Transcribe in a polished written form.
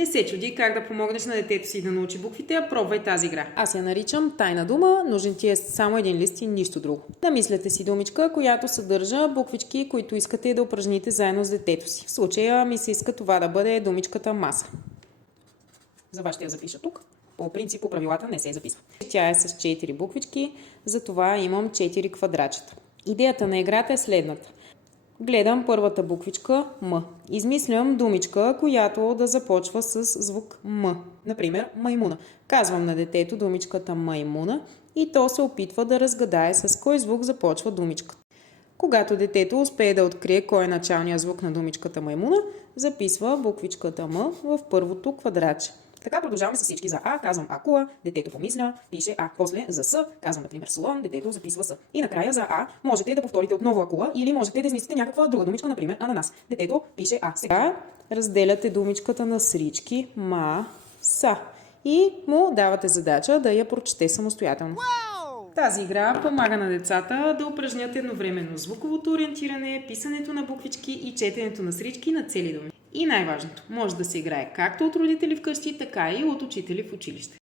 Не се чуди как да помогнеш на детето си да научи буквите, а пробвай тази игра. Аз я наричам тайна дума, нужен ти е само един лист и нищо друго. Намислете си думичка, която съдържа буквички, които искате да упражните заедно с детето си. В случая ми се иска това да бъде думичката маса. За вас ще я запиша тук. По принцип, по правилата не се записва. Тя е с 4 буквички, затова имам 4 квадратчета. Идеята на играта е следната. Гледам първата буквичка М. Измислям думичка, която да започва с звук М. Например, маймуна. Казвам на детето думичката маймуна и то се опитва да разгадае с кой звук започва думичката. Когато детето успее да открие кой е началният звук на думичката маймуна, записва буквичката М в първото квадратче. Така продължаваме с всички. За А казвам акула, детето помисля, пише А. После за С казвам, например, слон, детето записва С. И накрая за А можете да повторите отново акула или можете да измислите някаква друга думичка, например ананас. Детето пише А. Сега разделяте думичката на срички ма, са и му давате задача да я прочете самостоятелно. Тази игра помага на децата да упражнят едновременно звуковото ориентиране, писането на буквички и четенето на срички на цели думи. И най-важното, може да се играе както от родители вкъщи, така и от учители в училище.